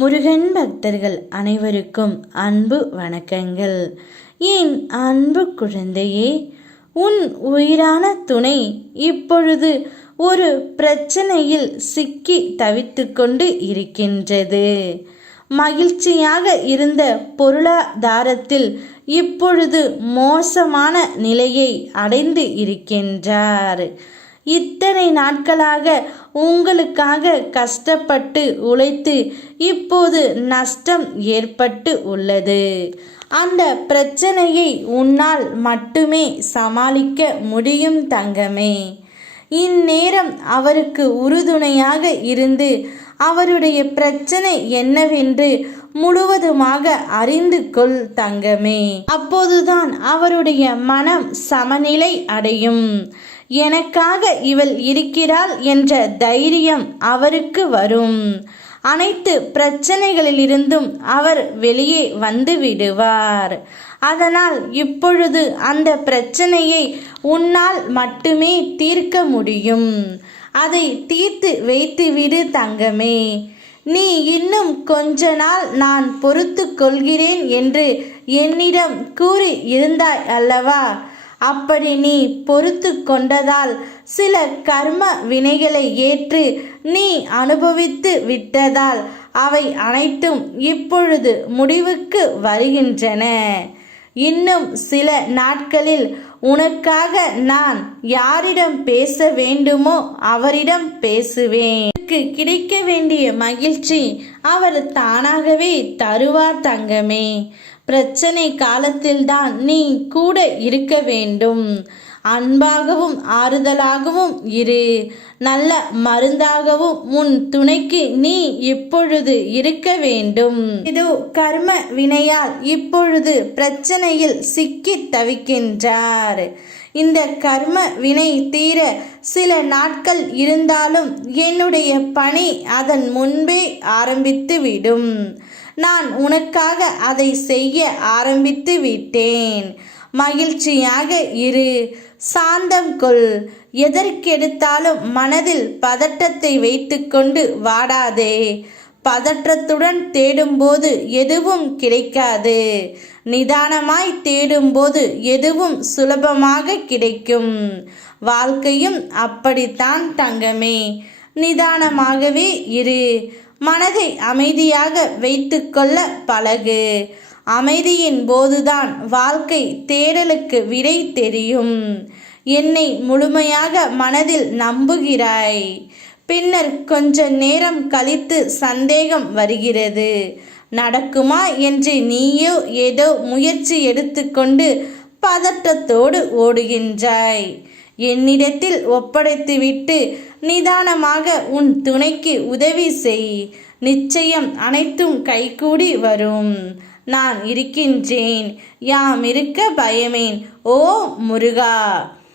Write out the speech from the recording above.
முருகன் பக்தர்கள் அனைவருக்கும் அன்பு வணக்கங்கள். என் அன்பு குழந்தையே, உன் உயிரான துணை இப்பொழுது ஒரு பிரச்சனையில் சிக்கி தவித்து கொண்டு இருக்கின்றது. மகிழ்ச்சியாக இருந்த பொருளாதாரத்தில் இப்பொழுது மோசமான நிலையை அடைந்து இருக்கின்றார். இத்தனை நாட்களாக உங்களுக்காக கஷ்டப்பட்டு உழைத்து இப்போது நஷ்டம் ஏற்பட்டு உள்ளது. அந்த பிரச்சனையை உன்னால் மட்டுமே சமாளிக்க முடியும் தங்கமே. இந்நேரம் அவருக்கு உறுதுணையாக இருந்து அவருடைய பிரச்சனை என்னவென்று முழுவதுமாக அறிந்து கொள் தங்கமே. அப்போதுதான் அவருடைய மனம் சமநிலை அடையும். எனக்காக இவள் இருக்கிறாள் என்ற தைரியம் அவருக்கு வரும். அனைத்து பிரச்சனைகளிலிருந்தும் அவர் வெளியே வந்து விடுவார். அதனால் இப்பொழுது அந்த பிரச்சனையை உன்னால் மட்டுமே தீர்க்க முடியும். அதை தீர்த்து வைத்து விடு தங்கமே. நீ இன்னும் கொஞ்ச நாள் நான் பொறுத்து கொள்கிறேன் என்று என்னிடம் கூறி இருந்தாய் அல்லவா? அப்படி நீ பொறுத்து கொண்டதால் சில கர்ம வினைகளை ஏற்று நீ அனுபவித்து விட்டதால் அவை அனைத்தும் இப்பொழுது முடிவுக்கு வருகின்றன. இன்னும் சில நாட்களில் உனக்காக நான் யாரிடம் பேச வேண்டுமோ அவரிடம் பேசுவேன். கிடைக்க வேண்டிய மகிழ்ச்சி அவர் தானாகவே தருவார் தங்கமே. பிரச்சனை காலத்தில்தான் நீ கூட இருக்க வேண்டும். அன்பாகவும் ஆறுதலாகவும் இரு. நல்ல மருந்தாகவும் உன் துணைக்கு நீ இப்பொழுது இருக்க வேண்டும். இதோ கர்ம வினையால் இப்பொழுது பிரச்சனையில் சிக்கி தவிக்கின்றார். இந்த கர்ம வினை தீர சில நாட்கள் இருந்தாலும் என்னுடைய பணி அதன் முன்பே ஆரம்பித்து விடும். நான் உனக்காக அதை செய்ய ஆரம்பித்து விட்டேன். மகிழ்ச்சியாக இரு, சாந்தம் கொள். எதற்கெடுத்தாலும் மனதில் பதட்டத்தை வைத்துக்கொண்டு வாடாதே. பதற்றத்துடன் தேடும்போது எதுவும் கிடைக்காது. நிதானமாய் தேடும்போது எதுவும் சுலபமாக கிடைக்கும். வாழ்க்கையும் அப்படித்தான் தங்கமே. நிதானமாகவே இரு. மனதை அமைதியாக வைத்து கொள்ள பழகு. அமைதியின் போதுதான் வாழ்க்கை தேடலுக்கு விடை தெரியும். என்னை முழுமையாக மனதில் நம்புகிறாய். பின்னர் கொஞ்ச நேரம் கழித்து சந்தேகம் வருகிறது. நடக்குமா என்று நீயோ ஏதோ முயற்சி எடுத்துக்கொண்டு பதட்டத்தோடு ஓடுகின்றாய். என்னிடத்தில் ஒப்படைத்துவிட்டு நிதானமாக உன் துணைக்கு உதவி செய். நிச்சயம் அனைத்தும் கைகூடி வரும். நான் இருக்கின்றேன். யாம் இருக்க பயமேன். ஓ முருகா.